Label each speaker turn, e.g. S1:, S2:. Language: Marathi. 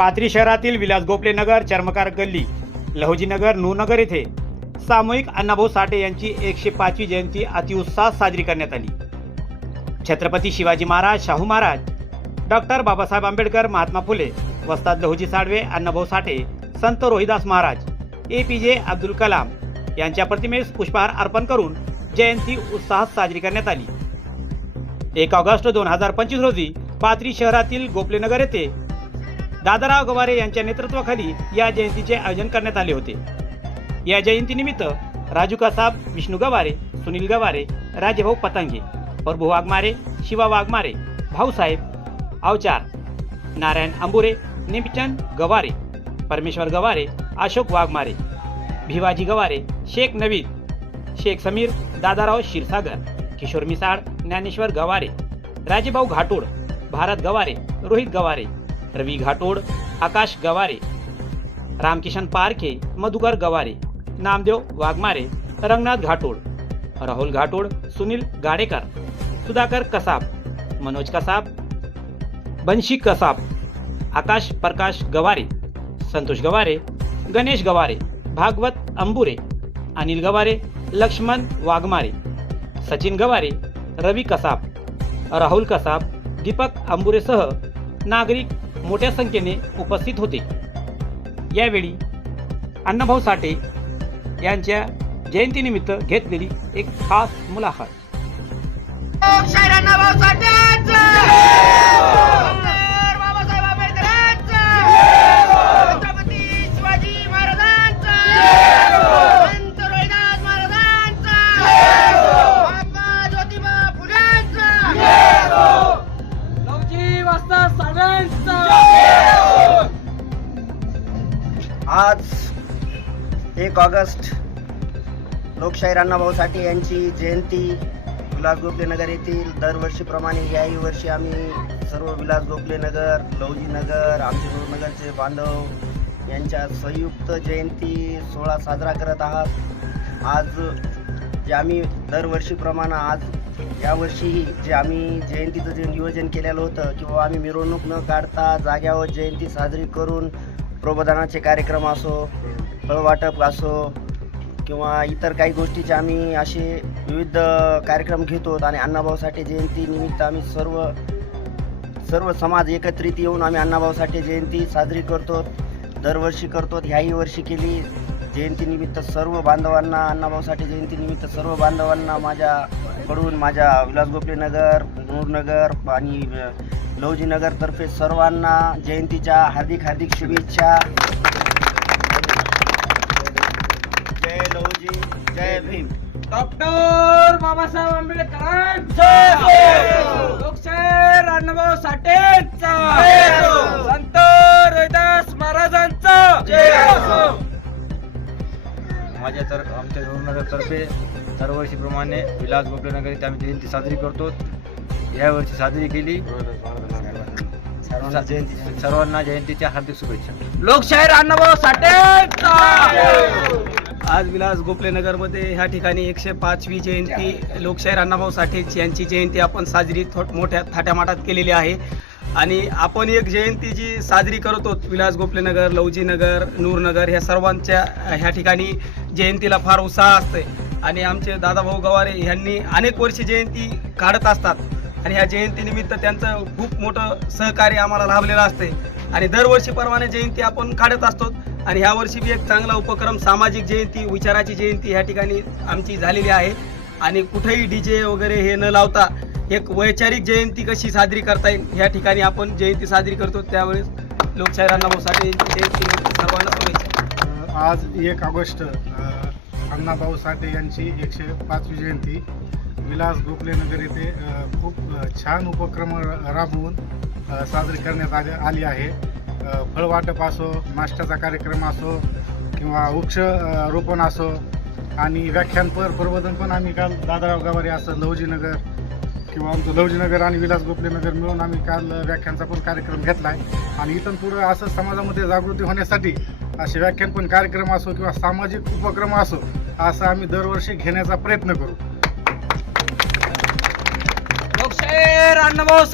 S1: पाथरी शहरातील विलास गोपले नगर चर्मकार गल्ली लहोजीनगर नूनगर येथे सामूहिक अण्णाभाऊ साठे यांची एकशे पाचवी जयंती अतिउत्साहात साजरी करण्यात आली. छत्रपती शिवाजी महाराज शाहू महाराज डॉक्टर बाबासाहेब आंबेडकर महात्मा फुले वस्ताद लहुजी साळवे अण्णाभाऊ साठे संत रोहिदास महाराज ए पी जे अब्दुल कलाम यांच्या प्रतिमेस पुष्पहार अर्पण करून जयंती उत्साहात साजरी करण्यात आली. एक ऑगस्ट दोन हजार पंचवीस रोजी पाथरी शहरातील गोपलेनगर येथे दादाराव गवारे यांच्या नेतृत्वाखाली या जयंतीचे आयोजन करण्यात आले होते. या जयंतीनिमित्त राजू कसाब विष्णू गवारे सुनील गवारे राजेभाऊ पतंगे प्रभू वाघमारे शिवा वाघमारे भाऊसाहेब अवचार नारायण अंबुरे निमचंद गवारे परमेश्वर गवारे अशोक वाघमारे भिवाजी गवारे शेख नवीद शेख समीर दादाराव क्षीरसागर किशोर मिसाळ ज्ञानेश्वर गवारे राजेभाऊ घाटोड भारत गवारे रोहित गवारे रवी घाटोड आकाश गवारे रामकिशन पारखे मधुकर गवारे नामदेव वाघमारे रंगनाथ घाटोड राहुल घाटोड सुनील गाडेकर सुधाकर कसाब मनोज कसाब बंशी कसाब आकाश प्रकाश गवारे संतोष गवारे गणेश गवारे भागवत अंबुरे अनिल गवारे लक्ष्मण वाघमारे सचिन गवारे रवी कसाब राहुल कसाब दीपक अंबुरेसह नागरिक मोठ्या संख्येने उपस्थित होते. यावेळी अण्णाभाऊ साठे यांच्या जयंतीनिमित्त घेतलेली एक खास मुलाखत.
S2: आज एक ऑगस्ट लोकशाहीर अण्णाभाऊ साठे यांची जयंती विलास गोखले नगर येथील दरवर्षीप्रमाणे याही वर्षी आम्ही सर्व विलास गोखले नगर लवजी नगर आमचे नगरचे बांधव यांच्या संयुक्त जयंती सोहळा साजरा करत आहात. आज जे आम्ही दरवर्षीप्रमाणे आज यावर्षीही जे आम्ही जयंतीचं जे नियोजन केलेलं होतं किंवा आम्ही मिरवणूक न काढता जाग्यावर जयंती साजरी करून प्रबोधनाचे कार्यक्रम असो फळवाटप असो किंवा इतर काही गोष्टीचे आम्ही असे विविध कार्यक्रम घेतो आणि अण्णाभाऊ साठे जयंतीनिमित्त आम्ही सर्व सर्व समाज एकत्रित येऊन आम्ही अण्णाभाऊ साठे जयंती साजरी करतो दरवर्षी करतो ह्याही वर्षी केली. जयंतीनिमित्त सर्व बांधवांना अण्णाभाऊ साठे जयंतीनिमित्त सर्व बांधवांना माझ्याकडून माझ्या विलास गोपले नगर नूरनगर आणि लवजी नगरतर्फे सर्वांना जयंतीच्या हार्दिक हार्दिक शुभेच्छा. जय लवजी जय भीम.
S3: डॉक्टर बाबासाहेब आंबेडकरांचा लोकशाहीर अण्णाभाऊ साठेंचा. संत रोहिदास महाराजांचा.
S4: माझ्या तर आमच्या नगरतर्फे दरवर्षीप्रमाणे विलास गोपीनगर येथे आम्ही जयंती साजरी करतो. यावर्षी साजरी केली.
S2: सर्वांना जयंती.
S4: सर्वांना जयंतीच्या हार्दिक शुभेच्छा.
S3: लोकशाहीर अण्णाभाऊ साठेंचा
S5: आज विलास गोपलेनगरमध्ये ह्या ठिकाणी एकशे पाचवी जयंती. लोकशाहीर अण्णाभाऊ साठेच यांची जयंती आपण साजरी थो मोठ्या थाट्यामाटात केलेली आहे. आणि आपण एक जयंती जी साजरी करतो विलास गोपलेनगर लवजीनगर नूरनगर ह्या सर्वांच्या ह्या ठिकाणी जयंतीला फार उत्साह असते आणि आमचे दादाभाऊ गवारे यांनी अनेक वर्षी जयंती काढत असतात. आणि ह्या जयंतीनिमित्त त्यांचं खूप मोठं सहकार्य आम्हाला लाभलेलं असते आणि दरवर्षीप्रमाणे जयंती आपण काढत असतो. आणि ह्या वर्षी बी एक चांगला उपक्रम सामाजिक जयंती विचाराची जयंती ह्या ठिकाणी आमची झालेली आहे. आणि कुठेही डी जे वगैरे हे न लावता एक वैचारिक जयंती कशी साजरी करता येईल ह्या ठिकाणी आपण जयंती साजरी करतो. त्यावेळेस लोकशाहीर अण्णाभाऊ साठे जयंती सर्वांना शुभेच्छा.
S6: आज एक ऑगस्ट अण्णाभाऊ साठे यांची एकशे पाचवी जयंती. विलास गोखलेनगर येथे खूप छान उपक्रम र- राबवून साजरी करण्यात आले आली आहे. फळवाटप असो नाश्त्याचा कार्यक्रम असो किंवा वृक्ष रोपण असो आणि व्याख्यानपर प्रबोधन पण आम्ही काल दादाराव गावारी असं लवजीनगर किंवा आमचं लवजीनगर आणि विलास गोखलेनगर मिळून आम्ही काल व्याख्यानचा पण कार्यक्रम घेतला आहे आणि इथून पुढं असं समाजामध्ये जागृती होण्यासाठी असे व्याख्यान पण कार्यक्रम असो किंवा सामाजिक उपक्रम असो असं आम्ही दरवर्षी घेण्याचा प्रयत्न करू.
S3: लोकशाहीर अण्णाभाऊ